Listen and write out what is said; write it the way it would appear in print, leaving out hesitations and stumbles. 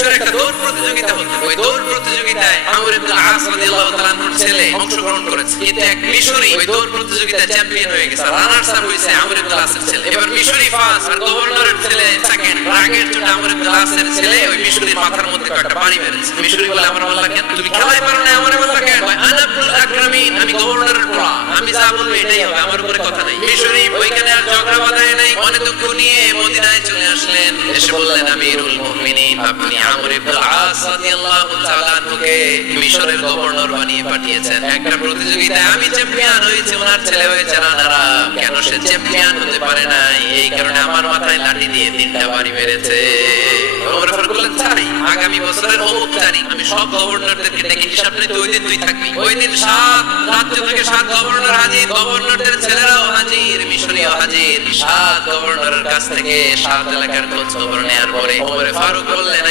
মিশরে একটা দৌড় প্রতিযোগিতা হতো। ওই দৌড় প্রতিযোগিতায় আমর ইবনে আস রাদিয়াল্লাহু তাআলা আনহুর ছেলে অংশগ্রহণ করেছে, কিন্তু এক মিশরি ওই দৌড় প্রতিযোগিতায় চ্যাম্পিয়ন হয়ে গেছে। রানার্স আপ হয়েছে আমর ইবনে আসের ছেলে। এবার মিশরি ফার্স্ট আর গভর্নরের ছেলে সেকেন্ড। রাগের জন্য আমর ইবনে আসের ছেলে ওই মিশরির মাথার মধ্যে কয়েকটা পানি মেরেছে। মিশরি বলে, আমার আল্লাহ কেন তুমি খেলায় পারো না, আমার আল্লাহ কেন? আনা আব্দুল আকরামিন, আমি গভর্নরের পোলা, আমি যা বলবো এটাই হবে, আমার উপরে কথা নাই। মিশরি ওইখানে আর ঝগড়া বাঁধায় নাই, অনেক দুঃখ নিয়ে মদিনায় চলে আসলেন। এসে বললেন, আমিরুল মুমিনিন, আপনি আমর ইবনে আস রাদিয়াল্লাহু তাআলা আনহুকে মিশরের গভর্নর বানিয়ে পাঠিয়েছেন। একটা প্রতিযোগিতায় আমি চ্যাম্পিয়ন হয়েছি, ওনার ছেলে হয়েছে রানার আপ। কেন সে চ্যাম্পিয়ন হতে পারে নাই? এই কারণে আমার মাথায় লাঠি দিয়ে 3টা বাড়ি মেরেছে। ওমর ফারুক বললেন, তাই আগামী বছরের অমুক তারিখ আমি সব গভর্নরদেরকে ডেকে হিসাব নিতে, ওই দিন তুই থাকবি। ওই দিন 7 রাজ্য থেকে 7 গভর্নর হাজির, গভর্নরদের ছেলেরাও হাজির, মিশরীয় হাজির। 7 গভর্নরের কাছ থেকে 7 এলাকার খোঁজ খবর নেওয়ার পরে ওমর ফারুক বললেন,